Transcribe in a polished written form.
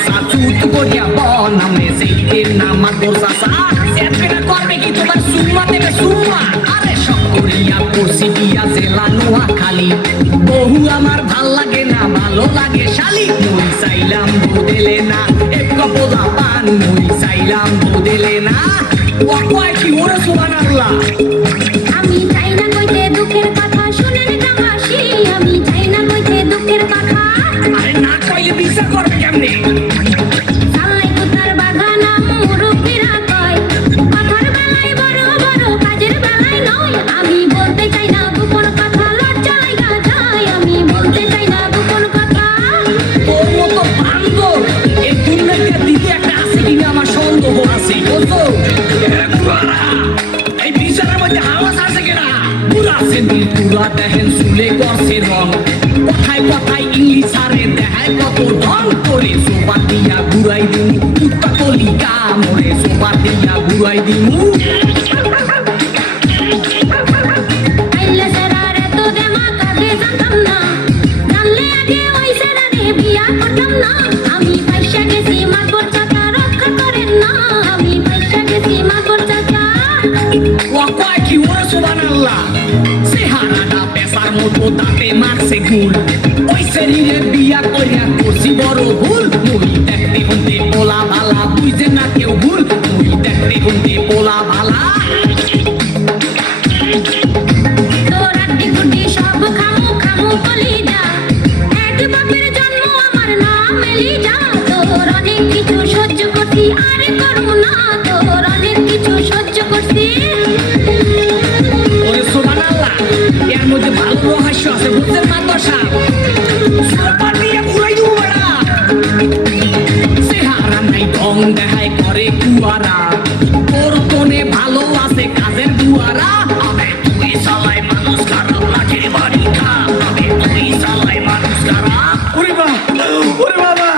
চাচা চুত করিয়া বল নামে সেইদিন নামা তোর চাচা সেটা করবে কি তোমার সুম্মা দেবে সুম্মা আরে সব করিয়া পড়ছি দিয়া জেলা নোয়া খালি বহু আমার ভাল লাগে না ভালো লাগে শালি মুই চাইলাম বদলে না এক কপলা পান মুই চাইলাম বদলে না ও কয় কি ওরে সুবহানাল্লাহ আমি চাই না কইতে দুঃখের কথা শুনেন জামাসি আমি চাই না কইতে দুঃখের কথা আরে না কইলে বিচার করবে কেমনে সালাই কুতার বাগানা মুরব্বিরা কয় কথার বেলায় বড় বড় কাজের বেলায় নয় আমি বলতে চাই না গোপন কথা লজ্জা লাগা যায় আমি বলতে চাই না গোপন কথা তোর মতো বান্দর এই দুনিয়াতে দ্বিতীয় একটা আছে কিনা আমার সন্দেহ আছে বুঝছো এই বিচারের মধ্যে আওয়াজ আছে কিনা পুরা সেদিন পুরা দেখেন চুলে করছে রং কথায় কথায় ইংলিশ আরে দেখায় কত ঢং করে সোপা দিয়া ঘুরাই দিমু কুত্তা কলি কামড়ে সোপা দিয়া ঘুরাই দিমু আইলে সেরারে তো দেমা কাকে জানতাম না জানলে আগে ওই সেরারে বিয়া করতাম না আমি পয়সা গেছি মাকড় চাচা রক্ষা করেন না আমি পয়সা গেছি মাকড় চাচা ও কয় কি ওরে সুবহানাল্লাহ চেহারাটা পেশার মতো দাঁতে মারছে গুল ওই শরীরে বিয়া করিয়া করছি বড় ভুল মুই দেখতে হতে পোলা ভালা বুঝে না কেউ ভুল মুই দেখতে হতে পোলা ভালা তোর আড্ডি গুড্ডি সব খামু খামু বলি যা এক বাপের জন্ম আমার নাম এলি যা তোর অনেক কিছু সহ্য করছি আরে করবো না তোর অনেক কিছু সহ্য করছি ওরে সুবহানাল্লাহ এর মধ্যে ভালো রহস্য আছে বুঝছেন মাদ্রাসা সোপা দিয়ে ঘুরাই দেবো বড়া চেহারা নাই ঢং দেখায় করে কুয়ারা তোর কোনে ভালো আছে কাজের দুয়ারা আবে তুই চালাই মানুষ খারাপ লাঠি বাড়ি খা আবে তুই চালাই মানুষ খারাপ ওরে বাবা